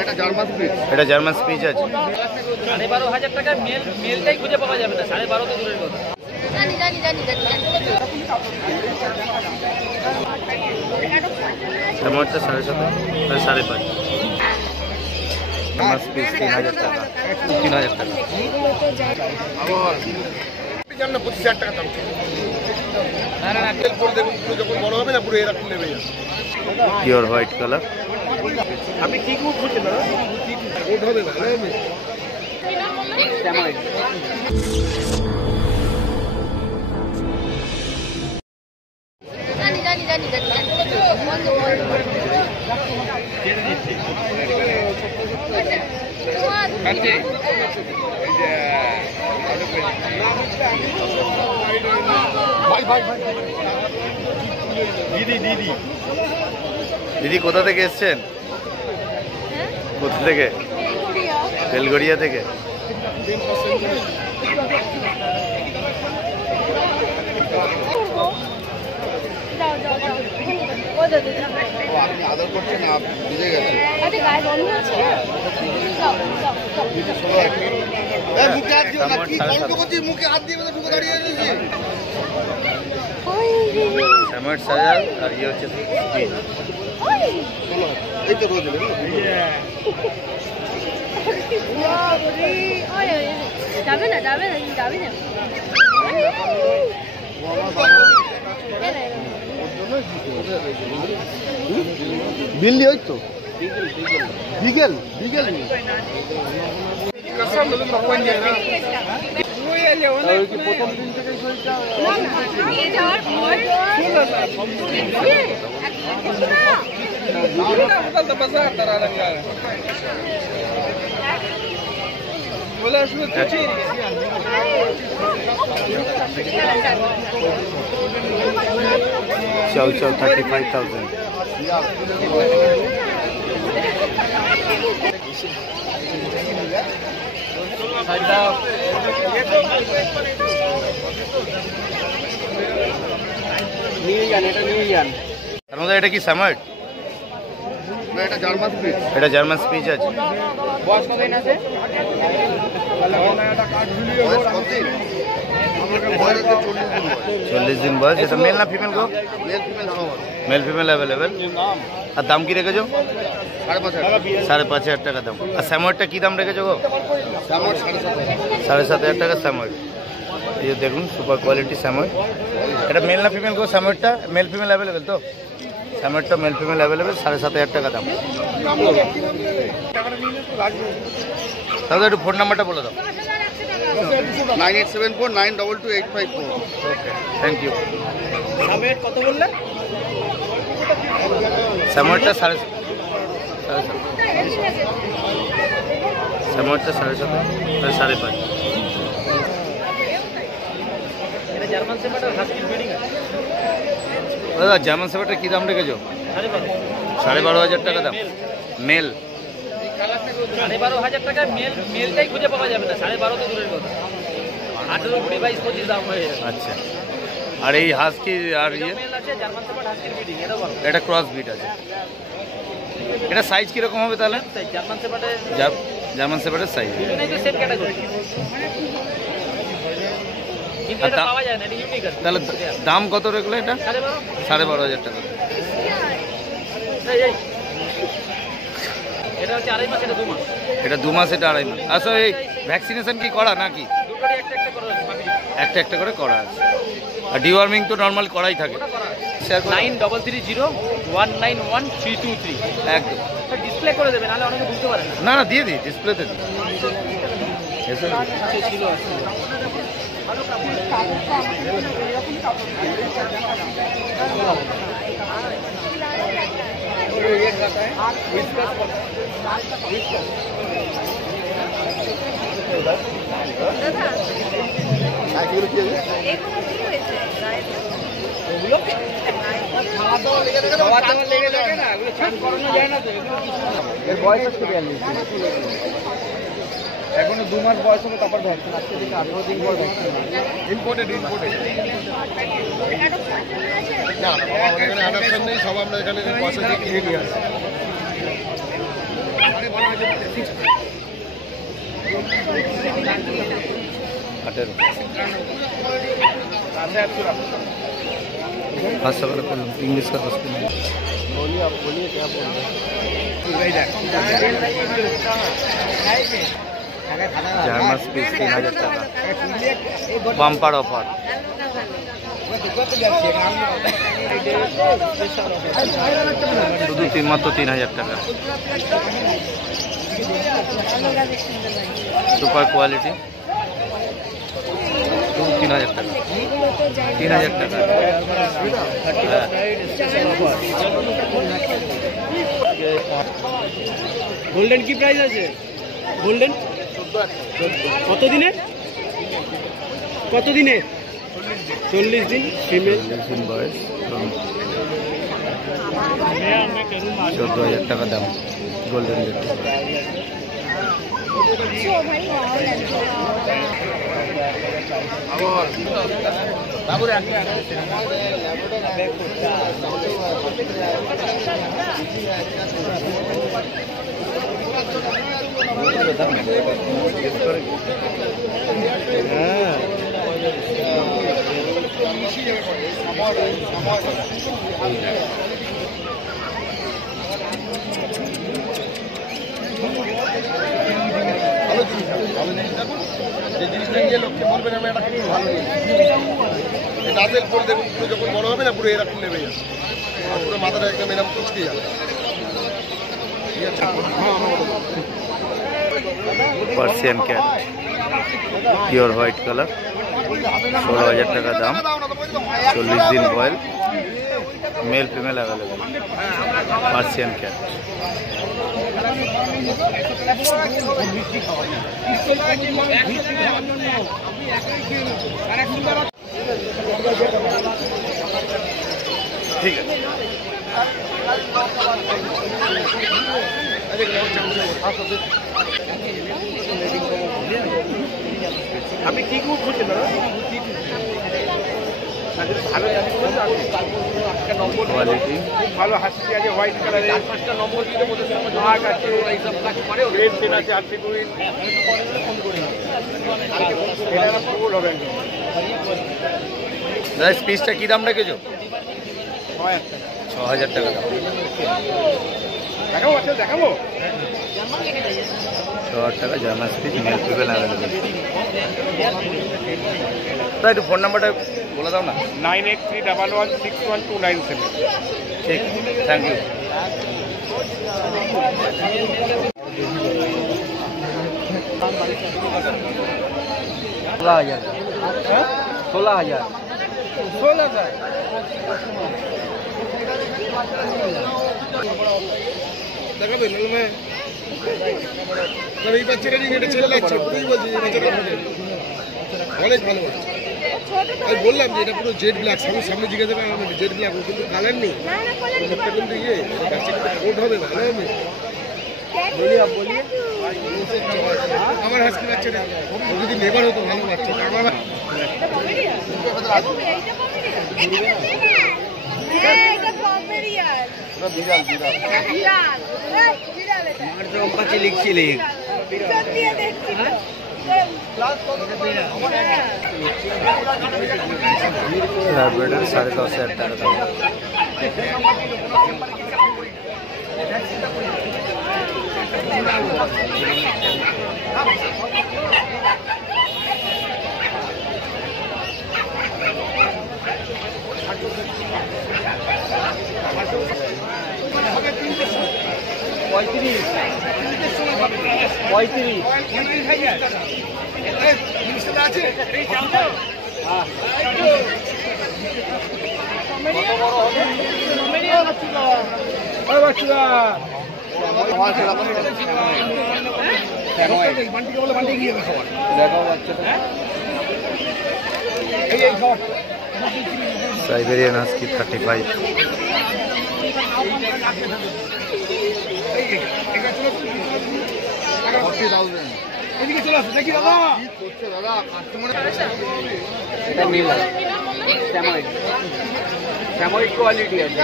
এটা German speech আছে। 12,500 টাকা মেলটাই খুঁজে পাওয়া যাবে না, 12,500 তো দূরের কথা। টমেটোটা 7.5, 5.5। জার্মান স্পিচ 3,000 টাকা, 3,000 টাকা। Pure white colour. আপনি কি খুঁজছেন দাদা? ওট হবে না। দিদি কোথা থেকে এসছেন? কোথা থেকে? বেলগড়িয়া থেকে। আদর করছে না, বুঝে গেছে। মুখে হাত দিয়ে ঢুকে দাঁড়িয়ে টমেটো সাজাল আর ইয়ে হচ্ছে এই তো রোজ যাবে না যাবে না যাবে না বিল্লি ওই তো বিগেল বিগেল প্রথম দিন থেকে চাউ চাউ 35,000। এটা কি সামার? এটা জার্মান স্পিচ। এটা জার্মান স্পিচ আছে। বয়স কতদিন আছে? 40 দিন বয়স। এটা মেল না ফিমেল গো? Male female available. আর দাম কি রেখেছো? 5,500 টাকা দাম। আর স্যামোয়েডটা কি দাম রেখেছো গো? 7,500 টাকা স্যামোয়েড। এই যে দেখুন সুপার কোয়ালিটি স্যামোয়েড। এটা মেল না ফিমেল গো? স্যামোয়েডটা মেল ফিমেল অ্যাভেলেবেল তো? স্যামোয়েডটা মেল ফিমেল অ্যাভেলেবেল, 7,500 টাকা দাম। দাদা একটু ফোন নাম্বারটা বলে দাও। 9874922854। ওকে, থ্যাংক ইউ। কত বললেন? স্যামোয়েডটা 7,500। স্যামোয়েডটা 7,500, 5.5। এটা জার্মান শেফার্ড আর হাস্কি ব্রিডিং আছে। দাদা জার্মান শেফার্ডটা কি দাম রেখেছো? 12,500 টাকা দাম মেল। 12,500 টাকা মেলটাই খুঁজে পাওয়া যাবে না, 12,500 তো দূরের কথা। 18, 20, 22, 25 দাম হয়ে যাবে। আচ্ছা, আর এই হাস্কি আর ইয়ে মেল আছে জার্মান শেফার্ড হাস্কির ব্রিডিং, এটা বলো। এটা ক্রস বিট আছে। এটা সাইজ কিরকম হবে তাহলে? জার্মান শেফার্ডের জার্মান শেফার্ডের সাইজ এখানে তো সেম ক্যাটাগরি, কিন্তু এটা পাওয়া যায় না, এটা ইউনিক আছে। তাহলে দাম কত রাখলে এটা? 12,500 টাকা। এটা হচ্ছে 2.5 মাস, এটা 2 মাস। এটা 2 মাস, এটা 2.5 মাস। আচ্ছা, এই ভ্যাকসিনেশন কি করা নাকি? দুটোরই একটা করে একটা একটা করে করা আছে। আর ডিওয়ার্মিং তো নর্মাল করাই থাকে। 9330191323। একদম ডিসপ্লে করে দেবে, নাহলে অনেকে বুঝতে পারে না। না না, দিয়ে দিই, ডিসপ্লেতে দিই। ছিল এখনো 2 মাস বয়স হবে, তারপর ভ্যাকসিন। আজকে থেকে 18 দিন পর ভ্যাকসিন। ইম্পোর্টেড না না, বাবা এখানে অ্যাডাপশন নেই, সব আমরা এখানে পয়সা দিয়ে কিনে নিয়ে আসি। 18 500 का इंग्लिश का 10 दिन। बोलिए आप, बोलिए क्या बोल रहे জার্মাস পিস 3000 টাকা, বাম্পার অফার। শুধু মাত্র 3000 টাকা, সুপার কোয়ালিটি, 3000 টাকা, 3000 টাকা। গোল্ডেন কি প্রাইস আছে? গোল্ডেন কত দিনে? কত দিনে? 40 দিন। ফিমেল বয়স 14,000 টাকা দাম গোল্ডেন রেট। যে জিনিসটা নিয়ে লোককে বলবেন আমি এটা খুব ভালো নাজেল ফুল দেখুন, পুরো যখন বড় হবে না পুরো এরকম নেমে যাবে, আর পুরো মাথাটা একদম এরকম কুচকে যাবে। Persian cat, pure white colour, 16,000 টাকা দাম, 40 দিন বয়েল, male female available. Persian cat. ঠিক আছে। আপনি কি গুড করছেন দাদা? কোয়ালিটি ভালো হাসি আছে, হোয়াইট কালারের 4-5টা নম্বর দিতে মধ্যে মার্ক আছে, এইসব কাজ করে রেড পেন আছে, আর সিকুইন এটা ফুল হবে। দাদা পিসটা কি দাম রেখেছো? 6,000 টাকা দাম। দেখাবো আচ্ছা, দেখাবো 6,000 টাকা German piece, mail female available. তাই একটু ফোন নাম্বারটা বলে দাও না। 9831161297। ঠিক, থ্যাংক ইউ। দেখাবেন এই বাচ্চাটা নিয়ে এটা ছেলে লাগছে, পুরোই বলছি এই বাচ্চাটা অনেক ভালো বাচ্চা। আমি বললাম যে এটা পুরো জেড ব্ল্যাক, সামনে জিজ্ঞাসা করা হবে জেড ব্ল্যাক, ও কিন্তু কালার নেই, লোকটা কিন্তু ইয়ে বাচ্চা কিন্তু কোট হবে, ভালো হবে। আমার হাসকি বাচ্চাটা ও যদি নেবার হতো ভালো বাচ্চা, আমার বিড়াল লিখছিলি বেটার 10,500 টাকা দাম। Siberian husky 35। এদিকে চলে আসো, দেখি দাদা কি করছে দাদা, কাস্টমার এটা নীল স্যামোয়েড কোয়ালিটি আছে।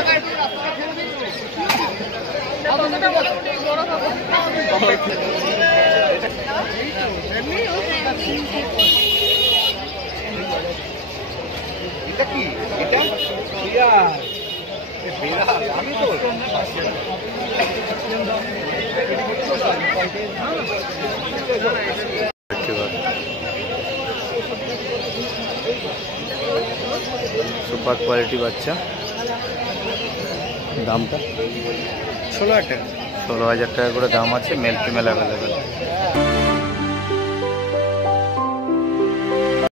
কতটা মোটামুটি বড় হবে এটা কি এটা বিড়াল বিড়াল আমি তো সুপার কোয়ালিটি বাচ্চা, দামটা 16,000 টাকা। 16,000 টাকা করে দাম আছে, মেল ফিমেল অ্যাভেলেবেল।